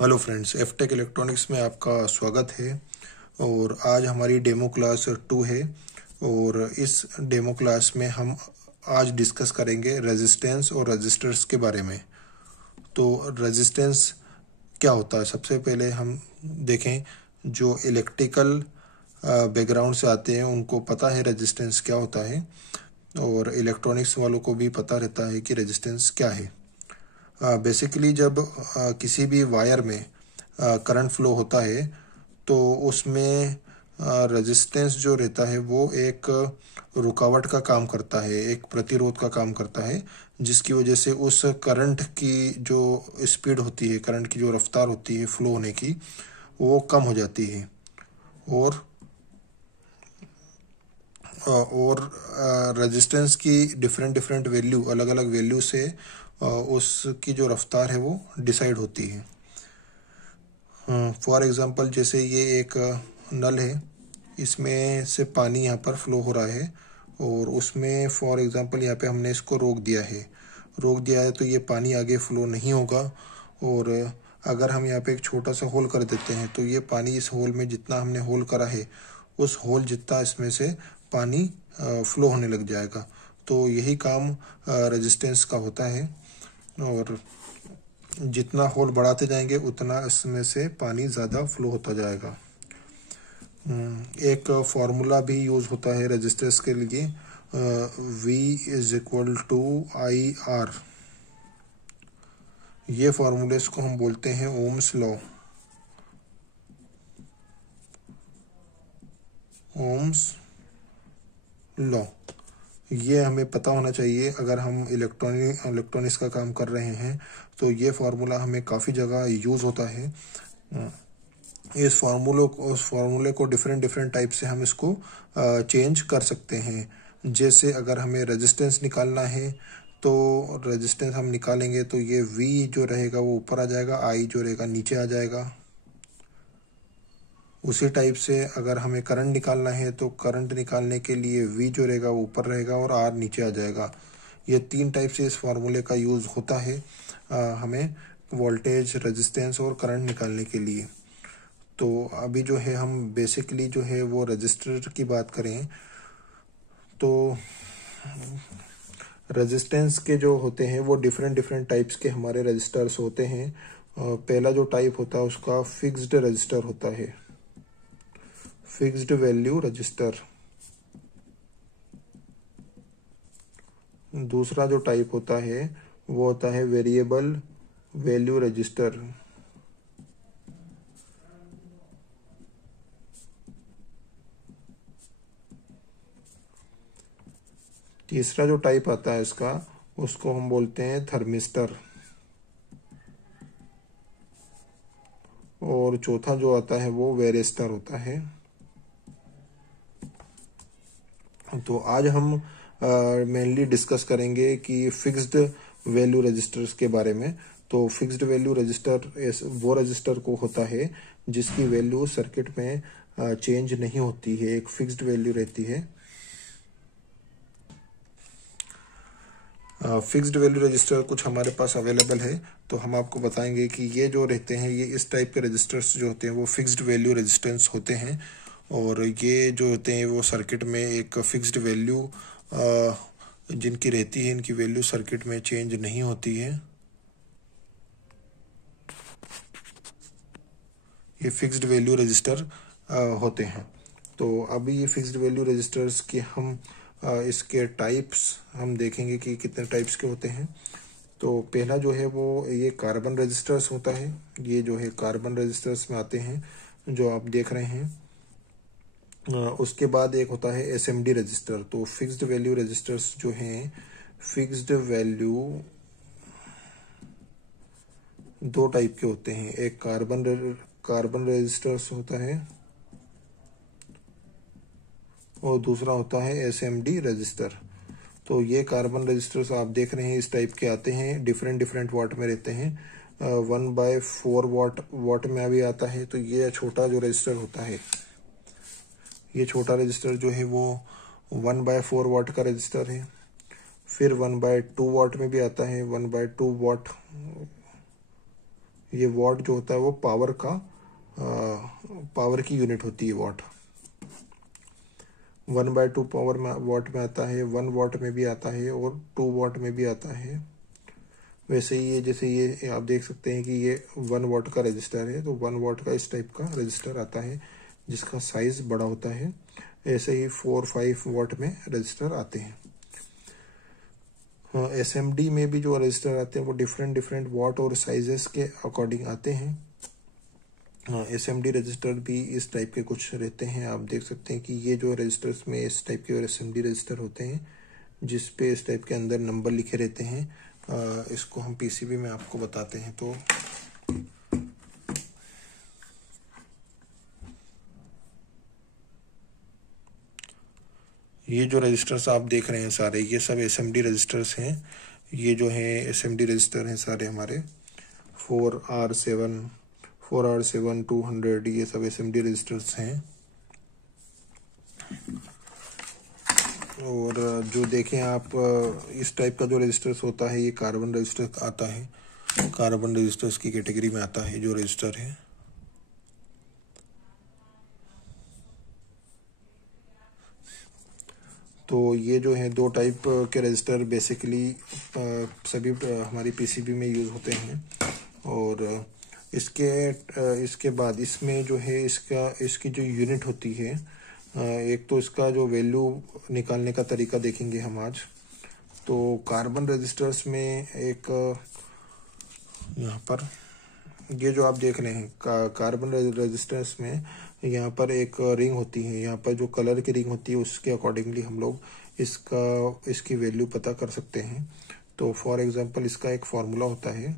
Hello friends, एफटेक electronics में आपका स्वागत है। और आज हमारी डेमो क्लास 2 है। और इस डेमो क्लास में हम आज डिस्कस करेंगे रेजिस्टेंस और रजिस्टर्स के बारे में। तो रेजिस्टेंस क्या होता है, सबसे पहले हम देखें। जो इलेक्ट्रिकल बैकग्राउंड से आते हैं उनको पता है रेजिस्टेंस क्या होता है, और इलेक्ट्रॉनिक्स वालों को भी पता रहता है कि रेजिस्टेंस क्या है। बेसिकली जब किसी भी वायर में करंट फ्लो होता है तो उसमें रेजिस्टेंस जो रहता है वो एक रुकावट का काम करता है, एक प्रतिरोध का काम करता है, जिसकी वजह से उस करंट की जो स्पीड होती है, करंट की जो रफ्तार होती है फ्लो होने की, वो कम हो जाती है। और रेजिस्टेंस की डिफरेंट डिफरेंट वैल्यू, अलग अलग वैल्यू से उसकी जो रफ्तार है वो डिसाइड होती है। फॉर एग्ज़ाम्पल जैसे ये एक नल है, इसमें से पानी यहाँ पर फ्लो हो रहा है, और उसमें फॉर एग्ज़ाम्पल यहाँ पे हमने इसको रोक दिया है तो ये पानी आगे फ्लो नहीं होगा। और अगर हम यहाँ पे एक छोटा सा होल कर देते हैं तो ये पानी इस होल में जितना हमने होल करा है उस होल जितना इसमें से पानी फ्लो होने लग जाएगा। तो यही काम रेजिस्टेंस का होता है। और जितना होल बढ़ाते जाएंगे उतना इसमें से पानी ज़्यादा फ्लो होता जाएगा। एक फार्मूला भी यूज़ होता है रेजिस्टेंस के लिए, V is equal to I R. ये फार्मूलेस को हम बोलते हैं ओम्स लॉ। ओम्स लॉ ये हमें पता होना चाहिए अगर हम इलेक्ट्रॉनिक्स का काम कर रहे हैं, तो ये फार्मूला हमें काफ़ी जगह यूज़ होता है। उस फार्मूले को डिफरेंट डिफरेंट टाइप से हम इसको चेंज कर सकते हैं। जैसे अगर हमें रेजिस्टेंस निकालना है तो रेजिस्टेंस हम निकालेंगे तो ये V जो रहेगा वो ऊपर आ जाएगा, I जो रहेगा नीचे आ जाएगा। उसी टाइप से अगर हमें करंट निकालना है तो करंट निकालने के लिए V जो रहेगा वो ऊपर रहेगा और R नीचे आ जाएगा। ये 3 टाइप से इस फार्मूले का यूज़ होता है हमें वोल्टेज, रेजिस्टेंस और करंट निकालने के लिए। तो अभी जो है हम बेसिकली जो है वो रजिस्टर की बात करें तो रेजिस्टेंस के जो होते हैं वो डिफरेंट डिफरेंट टाइप्स के हमारे रजिस्टर्स होते हैं। पहला जो टाइप होता है उसका फिक्स्ड रजिस्टर होता है, फिक्स्ड वैल्यू रजिस्टर। दूसरा जो टाइप होता है वो होता है वेरिएबल वैल्यू रजिस्टर। तीसरा जो टाइप आता है इसका उसको हम बोलते हैं थर्मिस्टर। और चौथा जो आता है वो वेरिस्टर होता है। तो आज हम मेनली डिस्कस करेंगे कि फिक्स्ड वैल्यू रजिस्टर्स के बारे में। तो फिक्स्ड वैल्यू रजिस्टर वो रजिस्टर को होता है जिसकी वैल्यू सर्किट में चेंज नहीं होती है, एक फिक्स्ड वैल्यू रहती है। फिक्स्ड वैल्यू रजिस्टर कुछ हमारे पास अवेलेबल है, तो हम आपको बताएंगे कि ये जो रहते हैं, ये इस टाइप के रजिस्टर्स जो होते हैं वो फिक्स्ड वैल्यू रेजिस्टेंस होते हैं। और ये जो होते हैं वो सर्किट में एक फिक्स्ड वैल्यू जिनकी रहती है, इनकी वैल्यू सर्किट में चेंज नहीं होती है। ये फिक्स्ड वैल्यू रजिस्टर होते हैं। तो अभी ये फिक्स्ड वैल्यू रजिस्टर्स के हम इसके टाइप्स हम देखेंगे कि कितने टाइप्स के होते हैं। तो पहला जो है वो ये कार्बन रजिस्टर्स होता है। ये जो है कार्बन रजिस्टर्स में आते हैं जो आप देख रहे हैं। उसके बाद एक होता है एसएमडी रजिस्टर। तो फिक्स्ड वैल्यू रजिस्टर्स जो हैं, फिक्स्ड वैल्यू दो टाइप के होते हैं। एक कार्बन रजिस्टर्स होता है और दूसरा होता है एसएमडी रजिस्टर। तो ये कार्बन रजिस्टर्स आप देख रहे हैं इस टाइप के आते हैं, डिफरेंट डिफरेंट वाट में रहते हैं। 1/4 वाट में अभी आता है। तो ये छोटा जो रजिस्टर होता है, ये छोटा रजिस्टर जो है वो 1/4 वाट का रजिस्टर है। फिर 1/2 वाट में भी आता है, 1/2 वाट ये वॉट जो होता है वो पावर का पावर की यूनिट होती है वॉट। 1/2 पावर में वॉट में आता है, 1 वॉट में भी आता है और 2 वॉट में भी आता है। वैसे ही ये जैसे ये आप देख सकते हैं कि ये 1 वॉट का रजिस्टर है, तो 1 वॉट का इस टाइप का रजिस्टर आता है जिसका साइज बड़ा होता है। ऐसे ही 4-5 वॉट में रजिस्टर आते हैं। SMD में भी जो रजिस्टर आते हैं वो डिफरेंट वॉट और साइजेस के अकॉर्डिंग आते हैं। SMD रजिस्टर भी इस टाइप के कुछ रहते हैं। आप देख सकते हैं कि ये जो रजिस्टर्स में इस टाइप के SMD रजिस्टर होते हैं जिस पे इस टाइप के अंदर नंबर लिखे रहते हैं। इसको हम PCB में आपको बताते हैं। तो ये जो रजिस्टर्स आप देख रहे हैं सारे, ये सब SMD रजिस्टर्स हैं। ये जो है SMD रजिस्टर हैं सारे हमारे 4R7 200, ये सब SMD रजिस्टर्स हैं। और जो देखें आप, इस टाइप का जो रजिस्टर्स होता है ये कार्बन रजिस्टर आता है। कार्बन रजिस्टर्स की कैटेगरी में आता है जो रजिस्टर है। तो ये जो है 2 टाइप के रजिस्टर बेसिकली सभी हमारी PCB में यूज़ होते हैं। और इसके बाद इसमें जो है इसकी जो यूनिट होती है, एक तो इसका जो वैल्यू निकालने का तरीका देखेंगे हम आज। तो कार्बन रजिस्टर्स में एक यहाँ पर ये जो आप देख रहे हैं कार्बन रजिस्टर्स में यहाँ पर एक रिंग होती है। यहाँ पर जो कलर की रिंग होती है उसके अकॉर्डिंगली हम लोग इसकी वैल्यू पता कर सकते हैं। तो फॉर एग्जांपल इसका एक फॉर्मूला होता है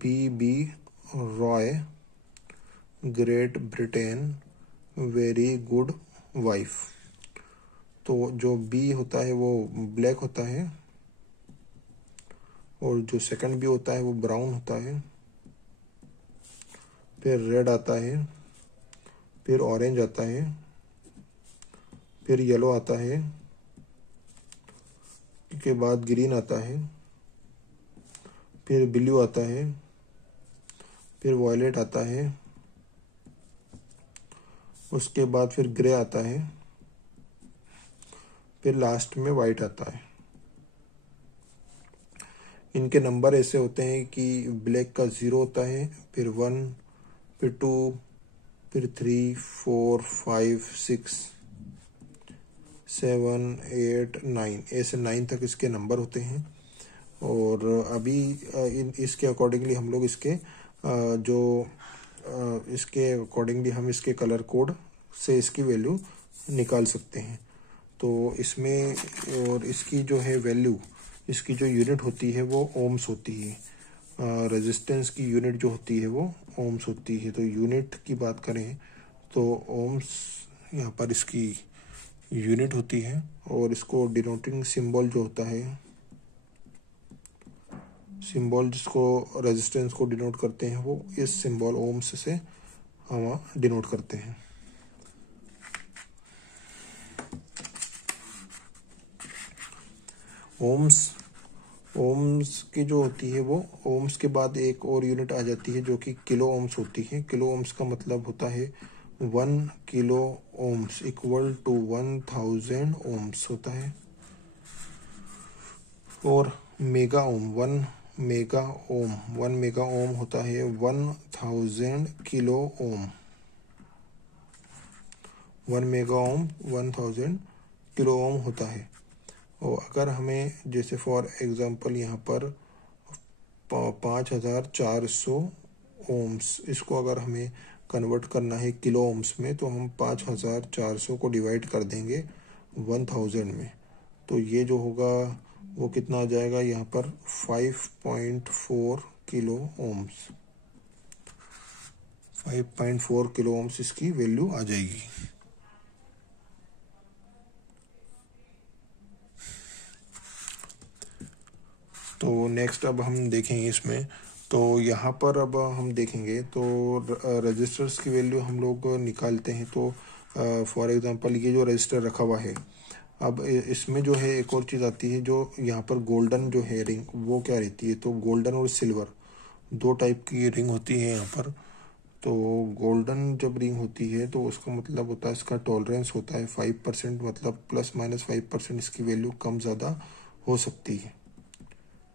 BB Roy great Britain very good wife. तो जो B होता है वो ब्लैक होता है और जो सेकंड B होता है वो ब्राउन होता है, फिर रेड आता है, फिर ऑरेंज आता है, फिर येलो आता है, उसके बाद ग्रीन आता है, फिर ब्लू आता है, फिर वॉयलेट आता है, उसके बाद फिर ग्रे आता है, फिर लास्ट में वाइट आता है। इनके नंबर ऐसे होते हैं कि ब्लैक का 0 होता है, फिर 1, फिर 2, फिर 3, 4, 5, 6, 7, 8, 9, ऐसे 9 तक इसके नंबर होते हैं। और अभी इसके अकॉर्डिंगली हम लोग इसके हम इसके कलर कोड से इसकी वैल्यू निकाल सकते हैं। तो इसमें और इसकी जो है वैल्यू, इसकी जो यूनिट होती है वो ओम्स होती है। रेजिस्टेंस की यूनिट जो होती है वो ओम्स होती है। तो यूनिट की बात करें तो ओम्स यहाँ पर इसकी यूनिट होती है और इसको डिनोटिंग सिंबल जो होता है, सिंबल जिसको रेजिस्टेंस को डिनोट करते हैं, वो इस सिंबल ओम्स से हम डिनोट करते हैं। ओम्स की जो होती है वो ओम्स के बाद एक और यूनिट आ जाती है जो कि किलो ओम्स होती है। किलो ओम्स का मतलब होता है 1 kilo ohms equal to 1000 ohms होता है। और मेगा ओम 1 मेगा ओम होता है 1000 kilo ohm. 1 mega ohm 1000 kilo ohm होता है। और अगर हमें जैसे फॉर एग्जांपल यहाँ पर 5400 ओम्स, इसको अगर हमें कन्वर्ट करना है किलो ओम्स में, तो हम 5400 को डिवाइड कर देंगे 1000 में। तो ये जो होगा वो कितना आ जाएगा यहाँ पर 5.4 किलो ओम्स। 5.4 किलो ओम्स इसकी वैल्यू आ जाएगी। तो नेक्स्ट अब हम देखेंगे इसमें। तो यहाँ पर अब हम देखेंगे तो रजिस्टर्स की वैल्यू हम लोग निकालते हैं। तो फॉर एग्जांपल ये जो रजिस्टर रखा हुआ है अब इसमें जो है एक और चीज़ आती है, जो यहाँ पर गोल्डन जो है रिंग वो क्या रहती है, तो गोल्डन और सिल्वर दो टाइप की रिंग होती है यहाँ पर। तो गोल्डन जब रिंग होती है तो उसका मतलब होता है, इसका टॉलरेंस होता है 5%, मतलब ±5% इसकी वैल्यू कम ज़्यादा हो सकती है।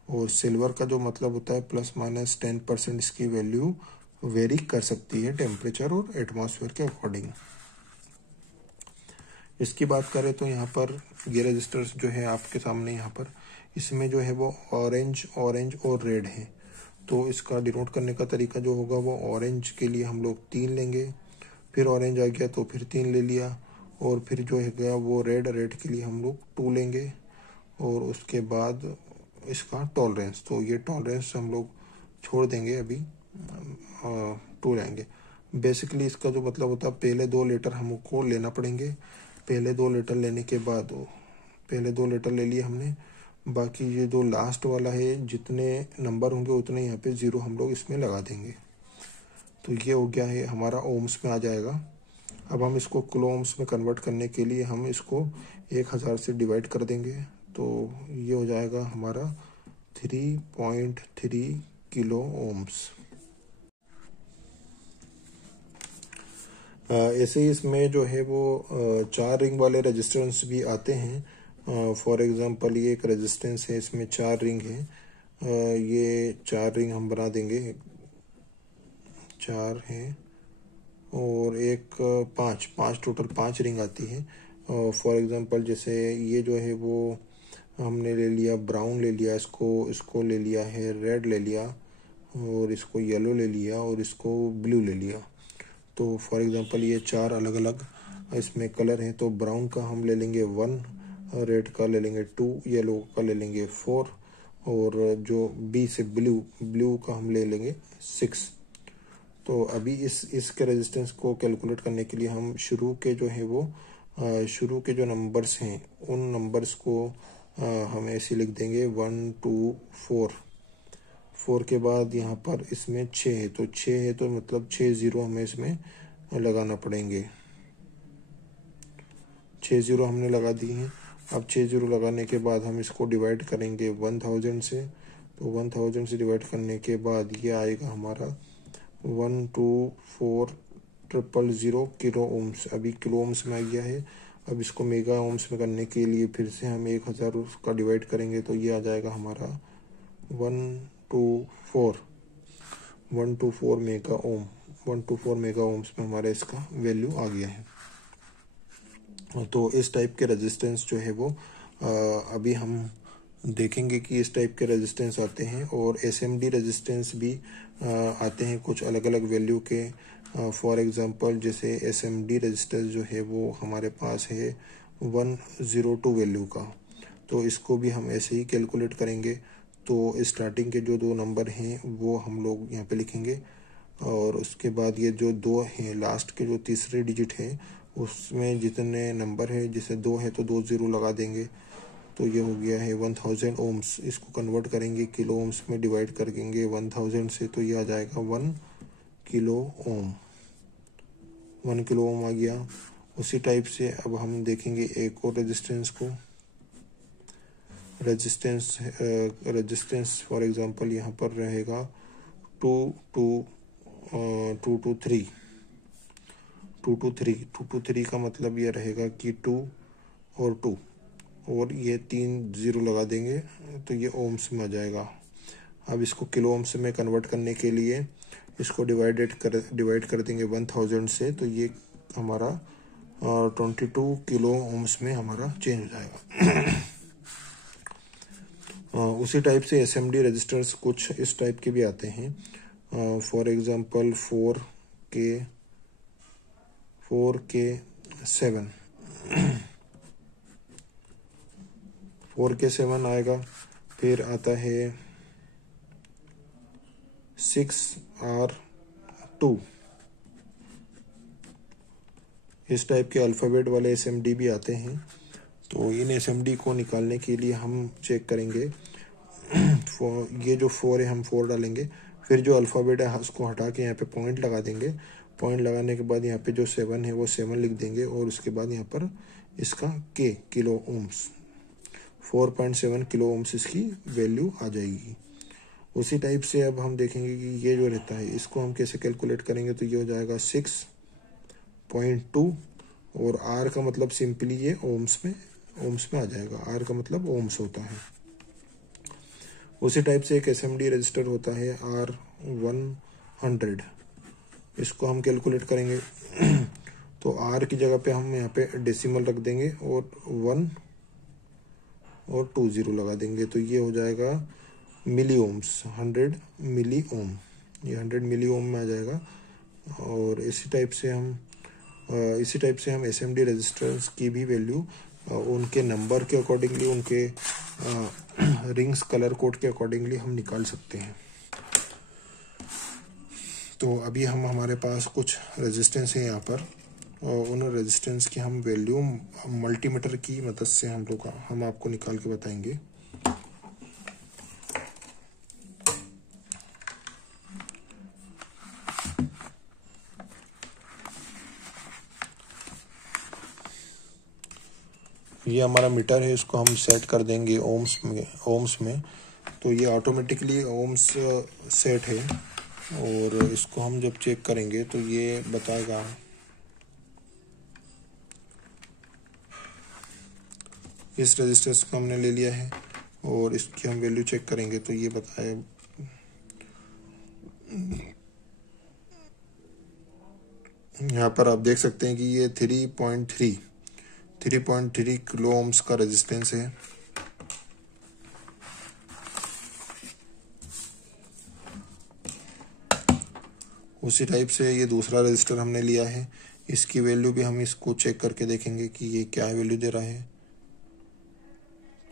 और सिल्वर का जो मतलब होता है ±10% इसकी वैल्यू वेरी कर सकती है टेम्परेचर और एटमॉस्फेयर के अकॉर्डिंग। इसकी बात करें तो यहाँ पर ये रजिस्टर्स जो है आपके सामने यहाँ पर, इसमें जो है वो ऑरेंज और रेड है। तो इसका डिनोट करने का तरीका जो होगा वो ऑरेंज के लिए हम लोग 3 लेंगे, फिर ऑरेंज आ गया तो फिर 3 ले लिया, और फिर जो है गया वो रेड के लिए हम लोग 2 लेंगे, और उसके बाद इसका टॉलरेंस, तो ये टॉलरेंस हम लोग छोड़ देंगे, अभी 2 लेंगे। बेसिकली इसका जो मतलब होता है, पहले 2 लीटर हमको लेना पड़ेंगे। पहले 2 लीटर लेने के बाद, पहले 2 लीटर ले लिए हमने, बाकी ये जो लास्ट वाला है जितने नंबर होंगे उतने यहाँ पे 0 हम लोग इसमें लगा देंगे। तो ये हो गया है हमारा ओम्स में आ जाएगा। अब हम इसको किलो ओम्स में कन्वर्ट करने के लिए हम इसको 1000 से डिवाइड कर देंगे, तो ये हो जाएगा हमारा 3.3 किलो ओम्स। ऐसे ही इसमें जो है वो 4 रिंग वाले रेजिस्टेंस भी आते हैं। फॉर एग्जांपल ये एक रेजिस्टेंस है, इसमें 4 रिंग है। ये 4 रिंग हम बना देंगे, 4 हैं और एक 5 टोटल 5 रिंग आती है। फॉर एग्जांपल जैसे ये जो है वो हमने ले लिया ब्राउन, ले लिया इसको ले लिया है रेड, ले लिया और इसको येलो ले लिया और इसको ब्लू ले लिया। तो फॉर एग्जांपल ये 4 अलग अलग इसमें कलर हैं, तो ब्राउन का हम ले लेंगे 1, रेड का ले लेंगे 2, येलो का ले लेंगे 4, और जो बी से ब्लू का हम ले लेंगे 6। तो अभी इसके रेजिस्टेंस को कैलकुलेट करने के लिए हम शुरू के जो है वो शुरू के जो नंबर्स हैं उन नंबर्स को हम ऐसे लिख देंगे 1 2 4 के बाद यहाँ पर इसमें 6 है, तो 6 है तो मतलब 6 0 हमें इसमें लगाना पड़ेंगे। 6 0 हमने लगा दी हैं। अब 6 0 लगाने के बाद हम इसको डिवाइड करेंगे 1000 से, तो 1000 से डिवाइड करने के बाद ये आएगा हमारा 124,000 किलो ओम्स। अभी किलो ओम्स में आ गया है। अब इसको मेगा ओम्स में करने के लिए फिर से हम 1000 का डिवाइड करेंगे, तो ये आ जाएगा हमारा 124 मेगा ओम। 124 मेगा ओम्स में हमारा इसका वैल्यू आ गया है। तो इस टाइप के रेजिस्टेंस जो है वो अभी हम देखेंगे कि इस टाइप के रेजिस्टेंस आते हैं, और एसएमडी रेजिस्टेंस भी आते हैं कुछ अलग अलग वैल्यू के। फॉर एग्जांपल जैसे एसएमडी रेजिस्टेंस जो है वो हमारे पास है 102 वैल्यू का, तो इसको भी हम ऐसे ही कैलकुलेट करेंगे। तो स्टार्टिंग के जो 2 नंबर हैं वो हम लोग यहाँ पे लिखेंगे, और उसके बाद ये जो 2 हैं लास्ट के जो तीसरे डिजिट है उसमें जितने नंबर है, जैसे 2 है तो 2 0 लगा देंगे, तो ये हो गया है 1000 ओम्स। इसको कन्वर्ट करेंगे किलो ओम्स में, डिवाइड कर देंगे 1000 से, तो ये आ जाएगा 1 किलो ओम। 1 किलो ओम आ गया। उसी टाइप से अब हम देखेंगे एक और रेजिस्टेंस को। रेजिस्टेंस फॉर एग्जांपल यहाँ पर रहेगा 2 to 3 का मतलब ये रहेगा कि 2 और 2 और ये 3 0 लगा देंगे, तो ये ओम्स में आ जाएगा। अब इसको किलो ओम्स में कन्वर्ट करने के लिए इसको डिवाइड कर देंगे 1000 से, तो ये हमारा 22 किलो ओम्स में हमारा चेंज हो जाएगा। उसी टाइप से एसएमडी रजिस्टर्स कुछ इस टाइप के भी आते हैं। फॉर एग्जांपल 4K7 आएगा। फिर आता है 6R2। इस टाइप के अल्फ़ाबेट वाले एसएमडी भी आते हैं। तो इन एसएमडी को निकालने के लिए हम चेक करेंगे। ये जो 4 है हम 4 डालेंगे, फिर जो अल्फ़ाबेट है उसको हटा के यहाँ पे पॉइंट लगा देंगे। पॉइंट लगाने के बाद यहाँ पे जो 7 है वो 7 लिख देंगे, और उसके बाद यहाँ पर इसका के किलो ओम्स, 4.7 किलो ओम्स इसकी वैल्यू आ जाएगी। उसी टाइप से अब हम देखेंगे कि ये जो रहता है इसको हम कैसे कैलकुलेट करेंगे। तो ये हो जाएगा 6.2 और आर का मतलब सिंपली ये ओम्स में आ जाएगा। आर का मतलब ओम्स होता है। उसी टाइप से एक एसएमडी रजिस्टर होता है R100, इसको हम कैलकुलेट करेंगे। तो आर की जगह पे हम यहाँ पे डेसिमल रख देंगे और 1 और 20 लगा देंगे। तो ये हो जाएगा मिली ओम्स, 100 मिली ओम, ये 100 मिली ओम में आ जाएगा। और इसी टाइप से हम एसएमडी रजिस्टर्स की भी वैल्यू उनके नंबर के अकॉर्डिंगली, उनके रिंग्स कलर कोड के अकॉर्डिंगली हम निकाल सकते हैं। तो अभी हमारे पास कुछ रेजिस्टेंस है यहाँ पर, और उन रेजिस्टेंस की हम वैल्यू मल्टीमीटर की मदद से हम आपको निकाल के बताएंगे। ये हमारा मीटर है, इसको हम सेट कर देंगे ओम्स में। तो ये ऑटोमेटिकली ओम्स सेट है, और इसको हम जब चेक करेंगे तो ये बताएगा। इस रजिस्टर्स को हमने ले लिया है और इसकी हम वैल्यू चेक करेंगे तो ये बताए। यहाँ पर आप देख सकते हैं कि ये 3.3 किलो ओम्स का रेजिस्टेंस है। उसी टाइप से ये दूसरा रजिस्टर हमने लिया है, इसकी वैल्यू भी हम इसको चेक करके देखेंगे कि ये क्या वैल्यू दे रहा है।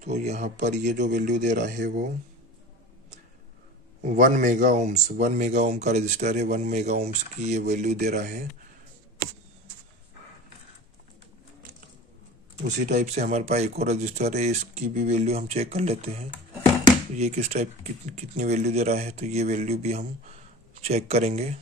तो यहाँ पर ये जो वैल्यू दे रहा है वो 1 मेगा ओम का रजिस्टर है, 1 मेगा ओम्स की ये वैल्यू दे रहा है। उसी टाइप से हमारे पास एक और रजिस्टर है, इसकी भी वैल्यू हम चेक कर लेते हैं। ये किस टाइप कितनी वैल्यू दे रहा है, तो ये वैल्यू भी हम चेक करेंगे।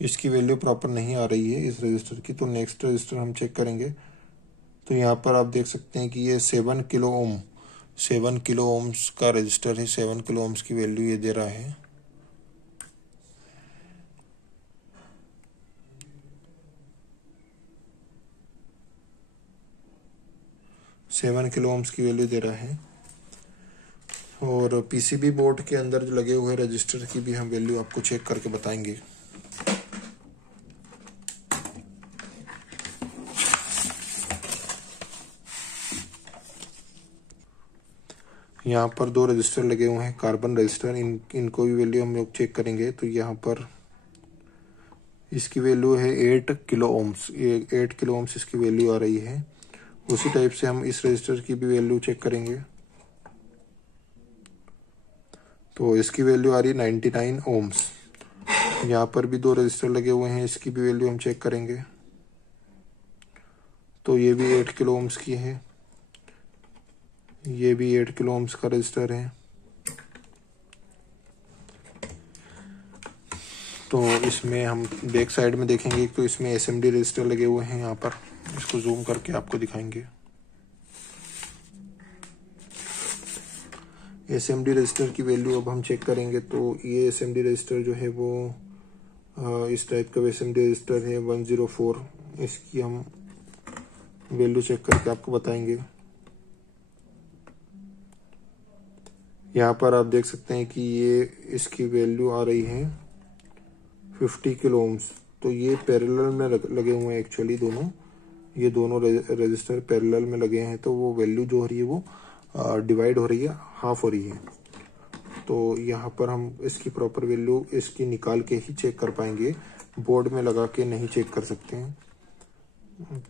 इसकी वैल्यू प्रॉपर नहीं आ रही है इस रजिस्टर की, तो नेक्स्ट रजिस्टर हम चेक करेंगे। तो यहाँ पर आप देख सकते हैं कि ये 7 किलो ओम्स का रजिस्टर है। 7 किलो ओम्स की वैल्यू ये दे रहा है। की वैल्यू दे रहा है। और पीसीबी बोर्ड के अंदर जो लगे हुए रजिस्टर की भी हम वैल्यू आपको चेक करके बताएंगे। यहाँ पर 2 रजिस्टर लगे हुए हैं, कार्बन रजिस्टर, इनको भी वैल्यू हम लोग चेक करेंगे। तो यहाँ पर इसकी वैल्यू है 8 किलो ओम्स, 8 किलो ओम्स इसकी वैल्यू आ रही है। उसी टाइप से हम इस रजिस्टर की भी वैल्यू चेक करेंगे। तो इसकी वैल्यू आ रही है 99 ओम्स। यहाँ पर भी 2 रजिस्टर लगे हुए हैं, इसकी भी वैल्यू हम चेक करेंगे। तो ये भी 8 किलो ओम्स की है, ये भी 8 किलो ओम्स का रजिस्टर है। तो इसमें हम बैक साइड में देखेंगे तो इसमें एसएमडी रजिस्टर लगे हुए हैं। यहाँ पर इसको जूम करके आपको दिखाएंगे। एसएमडी रजिस्टर की वैल्यू अब हम चेक करेंगे। तो ये एसएमडी रजिस्टर जो है वो इस टाइप का एसएमडी रजिस्टर है 104। इसकी हम वैल्यू चेक करके आपको बताएंगे। यहाँ पर आप देख सकते हैं कि ये इसकी वैल्यू आ रही है 50 किलो ओम्स। तो ये पैरेलल में लगे हुए हैं एक्चुअली दोनों, ये दोनों रजिस्टर पैरेलल में लगे हैं। तो वो वैल्यू जो हो रही है वो डिवाइड हो रही है, हाफ हो रही है। तो यहाँ पर हम इसकी प्रॉपर वैल्यू इसकी निकाल के ही चेक कर पाएंगे, बोर्ड में लगा के नहीं चेक कर सकते हैं।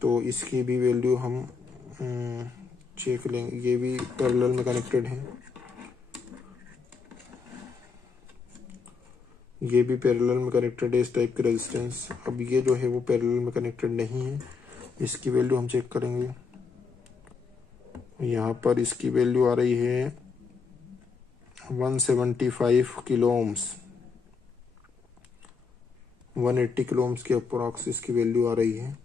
तो इसकी भी वैल्यू हम चेक लेंगे। ये भी पैरेलल में कनेक्टेड है, ये भी पैरेलल में कनेक्टेड है इस टाइप के रेजिस्टेंस। अब ये जो है वो पैरेलल में कनेक्टेड नहीं है, इसकी वैल्यू हम चेक करेंगे। यहाँ पर इसकी वैल्यू आ रही है 175 किलो ओम्स, 180 किलो ओम्स के अप्रॉक्स इसकी वैल्यू आ रही है।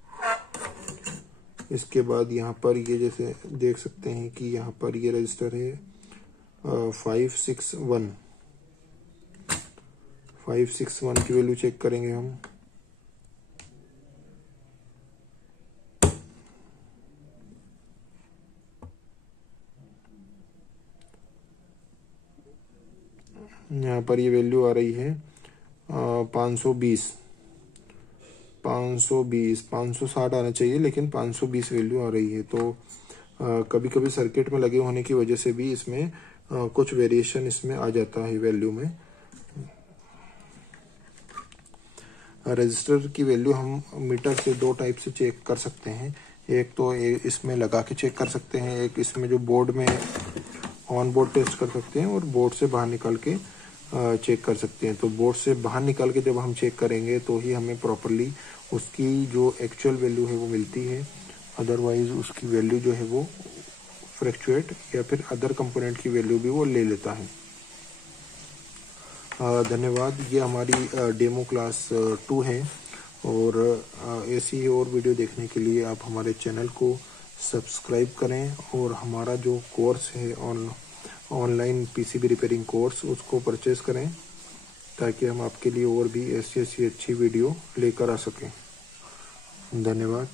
इसके बाद यहाँ पर ये जैसे देख सकते हैं कि यहाँ पर ये रजिस्टर है 561 की वैल्यू चेक करेंगे हम। यहाँ पर ये वैल्यू आ रही है 520, 560 आना चाहिए, लेकिन 520 वैल्यू आ रही है। तो कभी कभी सर्किट में लगे होने की वजह से भी इसमें कुछ वेरिएशन इसमें आ जाता है वैल्यू में। रजिस्टर की वैल्यू हम मीटर से दो टाइप से चेक कर सकते हैं। एक तो इसमें लगा के चेक कर सकते हैं, एक इसमें जो बोर्ड में ऑन बोर्ड टेस्ट कर सकते हैं, और बोर्ड से बाहर निकाल के चेक कर सकते हैं। तो बोर्ड से बाहर निकाल के जब हम चेक करेंगे तो ही हमें प्रॉपरली उसकी जो एक्चुअल वैल्यू है वो मिलती है, अदरवाइज उसकी वैल्यू जो है वो फ्लक्चुएट या फिर अदर कंपोनेंट की वैल्यू भी वो ले लेता है। धन्यवाद। ये हमारी डेमो क्लास 2 है, और ऐसी ही और वीडियो देखने के लिए आप हमारे चैनल को सब्सक्राइब करें, और हमारा जो कोर्स है ऑनलाइन पीसीबी रिपेयरिंग कोर्स, उसको परचेज करें, ताकि हम आपके लिए और भी ऐसी अच्छी वीडियो लेकर आ सकें। धन्यवाद।